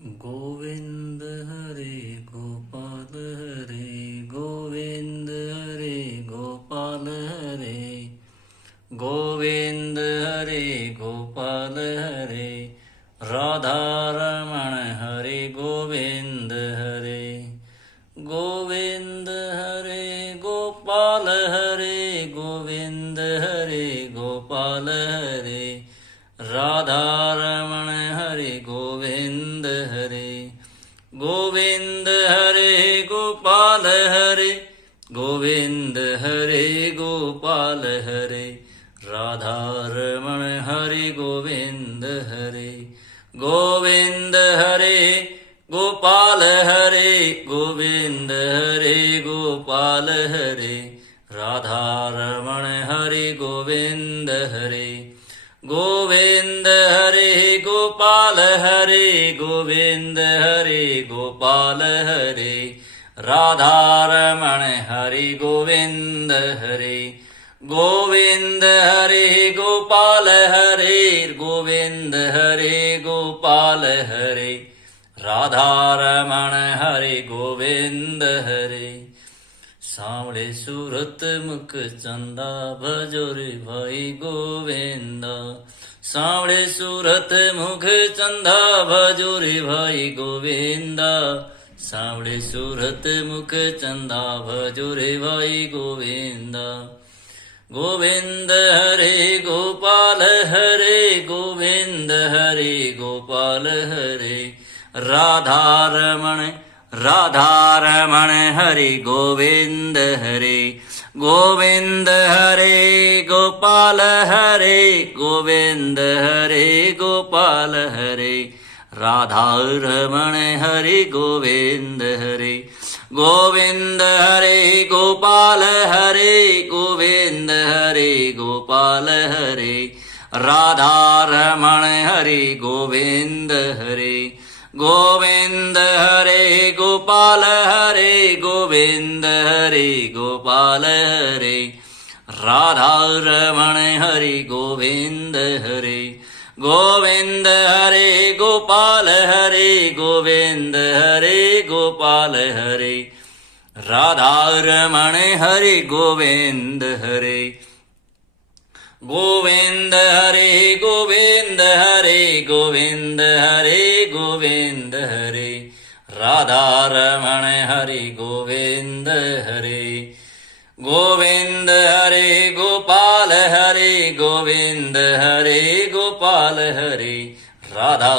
गोविंद हरे गोपाल हरे गोविंद हरे गोपाल हरे गोविंद हरे गोपाल हरे राधा रमण हरे गोविंद हरे गोविंद हरे गोपाल हरे गोविंद हरे गोपाल हरे राधा रमण हरे गोविंद हरे गोविंद हरे गोपाल हरे गोविंद हरे गोपाल हरे राधा रमण हरे गोविंद हरे गोविंद हरे गोपाल हरे गोविंद हरे गोपाल हरे राधा रमण हरे गोविंद हरे गोविंद हरे गोपाल हरे गोविंद हरे गोपाल हरे राधा रमण हरे गोविंद हरे गोविंद हरे गोपाल हरे गोविंद हरे गोपाल हरे राधा रमण हरे गोविंद हरे सांवळे सूरत मुख चंदा भजो रे भाई गोविंदा सांवळे सूरत मुख चंदा भजो रे भाई गोविंदा सांवळे सूरत मुख चंदा भजो रे भाई गोविंदा गोविंद हरे गोपाल हरे गोविंद हरे गोपाल हरे राधा रमण हरे गोविंद हरे गोविंद हरे गोपाल हरे गोविंद हरे गोपाल हरे राधा रमण हरे गोविंद हरे गोविंद हरे गोपाल हरे गोविंद हरे गोपाल हरे राधा रमण हरे गोविंद हरे गोविंद हरे गोपाल हरे गोविंद हरे गोपाल हरे राधा रमण हरे गोविंद हरे गोविंद हरे गोपाल हरे गोविंद हरे गोपाल हरे राधा रमण हरे गोविंद हरे गोविंद हरे गोविंद हरे गोविंद हरे गोविंद हरे राधा रमण हरे गोविंद हरे गोविंद हरे गोपाल हरे गोविंद हरे गोपाल हरे राधा